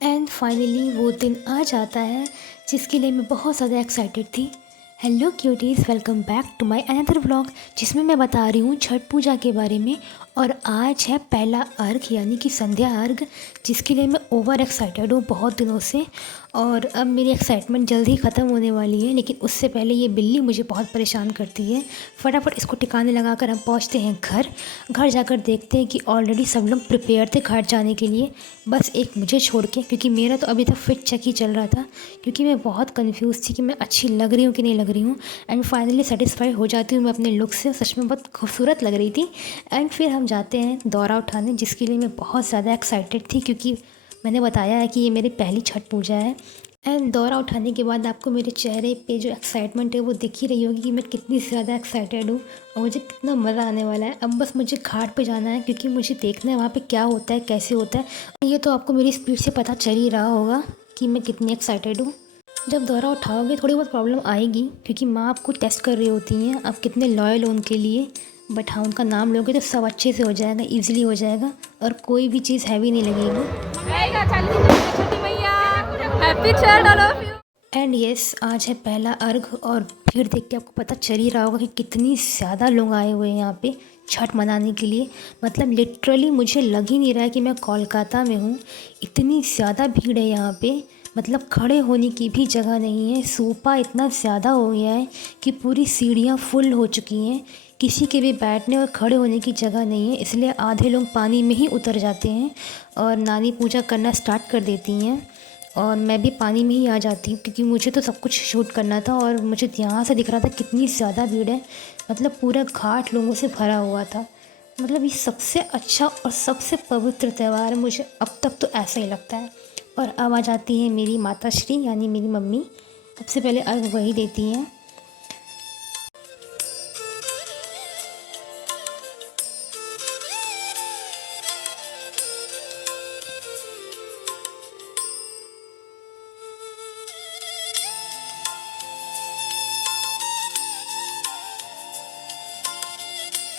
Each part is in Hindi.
एंड फाइनली वो दिन आ जाता है जिसके लिए मैं बहुत ज़्यादा एक्साइटेड थी। Hello cuties, welcome back to my another vlog जिसमें मैं बता रही हूँ छठ पूजा के बारे में। और आज है पहला अर्घ यानी कि संध्या अर्घ, जिसके लिए मैं ओवर एक्साइटेड हूँ बहुत दिनों से। और अब मेरी एक्साइटमेंट जल्दी ही ख़त्म होने वाली है, लेकिन उससे पहले ये बिल्ली मुझे बहुत परेशान करती है। फटाफट इसको ठिकाने लगाकर हम पहुँचते हैं घर जाकर देखते हैं कि ऑलरेडी सब लोग प्रिपेयर थे घाट जाने के लिए, बस एक मुझे छोड़ के, क्योंकि मेरा तो अभी तक फिट चेक ही चल रहा था, क्योंकि मैं बहुत कंफ्यूज थी कि मैं अच्छी लग रही हूँ कि नहीं लग रही हूँ। एंड फाइनली सेटिस्फाई हो जाती हूँ मैं अपने लुक से, सच में बहुत खूबसूरत लग रही थी। एंड फिर हम जाते हैं दौरा उठाने, जिसके लिए मैं बहुत ज़्यादा एक्साइटेड थी, क्योंकि मैंने बताया है कि ये मेरी पहली छठ पूजा है। एंड दौरा उठाने के बाद आपको मेरे चेहरे पे जो एक्साइटमेंट है वो दिख ही रही होगी कि मैं कितनी ज़्यादा एक्साइटेड हूँ और मुझे कितना मज़ा आने वाला है। अब बस मुझे घाट पे जाना है, क्योंकि मुझे देखना है वहाँ पे क्या होता है, कैसे होता है। ये तो आपको मेरी स्पीड से पता चल ही रहा होगा कि मैं कितनी एक्साइटेड हूँ। जब दौरा उठाओगे थोड़ी बहुत प्रॉब्लम आएगी, क्योंकि माँ आपको टेस्ट कर रही होती हैं आप कितने लॉयल हो उनके लिए। बट हाँ, उनका नाम लोगे तो सब अच्छे से हो जाएगा, ईजिली हो जाएगा और कोई भी चीज़ हैवी नहीं लगेगी। एंड यस, आज है पहला अर्घ और भीड़ देख के आपको पता चल ही रहा होगा कि कितनी ज़्यादा लोग आए हुए हैं यहाँ पे छठ मनाने के लिए। मतलब लिटरली मुझे लग ही नहीं रहा है कि मैं कोलकाता में हूँ, इतनी ज़्यादा भीड़ है यहाँ पे। मतलब खड़े होने की भी जगह नहीं है, सोफा इतना ज़्यादा हो गया है कि पूरी सीढ़ियाँ फुल हो चुकी हैं, किसी के भी बैठने और खड़े होने की जगह नहीं है। इसलिए आधे लोग पानी में ही उतर जाते हैं और नानी पूजा करना स्टार्ट कर देती हैं, और मैं भी पानी में ही आ जाती हूँ, क्योंकि मुझे तो सब कुछ शूट करना था। और मुझे यहाँ से दिख रहा था कितनी ज़्यादा भीड़ है, मतलब पूरा घाट लोगों से भरा हुआ था। मतलब ये सबसे अच्छा और सबसे पवित्र त्यौहार है, मुझे अब तक तो ऐसा ही लगता है। और अब आ जाती है मेरी माता श्री यानी मेरी मम्मी, सबसे पहले अर्घ वही देती हैं।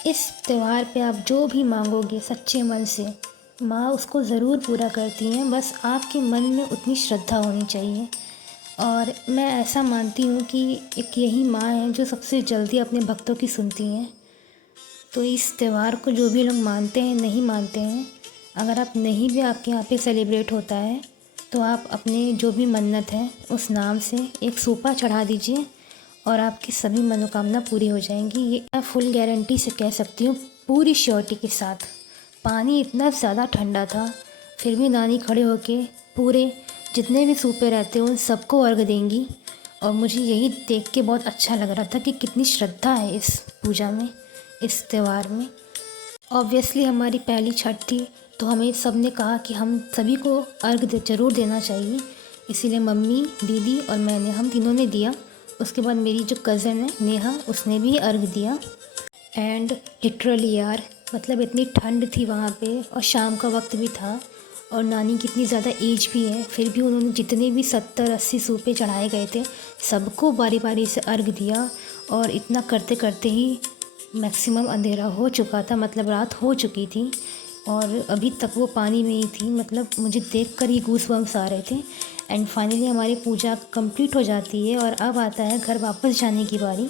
इस त्यौहार पे आप जो भी मांगोगे सच्चे मन से, माँ उसको ज़रूर पूरा करती हैं, बस आपके मन में उतनी श्रद्धा होनी चाहिए। और मैं ऐसा मानती हूँ कि एक यही माँ है जो सबसे जल्दी अपने भक्तों की सुनती हैं। तो इस त्यौहार को जो भी लोग मानते हैं, नहीं मानते हैं, अगर आप नहीं भी आपके यहाँ पे सेलिब्रेट होता है, तो आप अपने जो भी मन्नत है उस नाम से एक सूपा चढ़ा दीजिए और आपकी सभी मनोकामना पूरी हो जाएंगी। ये मैं फुल गारंटी से कह सकती हूँ, पूरी श्योरिटी के साथ। पानी इतना ज़्यादा ठंडा था, फिर भी नानी खड़े होके पूरे जितने भी सूपे रहते हैं उन सबको अर्घ देंगी। और मुझे यही देख के बहुत अच्छा लग रहा था कि कितनी श्रद्धा है इस पूजा में, इस त्यौहार में। ऑब्वियसली हमारी पहली छठ थी, तो हमें सब ने कहा कि हम सभी को अर्घ ज़रूर देना चाहिए। इसीलिए मम्मी, दीदी और मैंने, हम तीनों ने दिया। उसके बाद मेरी जो कज़न है नेहा, उसने भी अर्घ दिया। एंड लिटरली यार, मतलब इतनी ठंड थी वहाँ पे और शाम का वक्त भी था, और नानी की इतनी ज़्यादा एज भी है, फिर भी उन्होंने जितने भी 70-80 सूपे चढ़ाए गए थे सबको बारी बारी से अर्घ दिया। और इतना करते करते ही मैक्सिमम अंधेरा हो चुका था, मतलब रात हो चुकी थी, और अभी तक वो पानी में ही थी। मतलब मुझे देखकर ही गूज़बम्स आ रहे थे। एंड फाइनली हमारी पूजा कंप्लीट हो जाती है और अब आता है घर वापस जाने की बारी।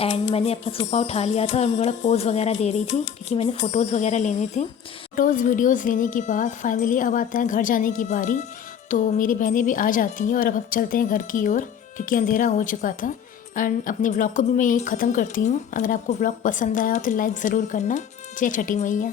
एंड मैंने अपना सूपा उठा लिया था और मैं थोड़ा पोज़ वगैरह दे रही थी, क्योंकि मैंने फ़ोटोज़ वगैरह लेने थे। फ़ोटोज़ वीडियोज़ लेने के बाद फाइनली अब आता है घर जाने की बारी। तो मेरी बहनें भी आ जाती हैं और अब हम चलते हैं घर की ओर, क्योंकि अंधेरा हो चुका था। एंड अपने व्लॉग को भी मैं यही ख़त्म करती हूँ। अगर आपको व्लॉग पसंद आया हो तो लाइक ज़रूर करना। जय छठी मैया।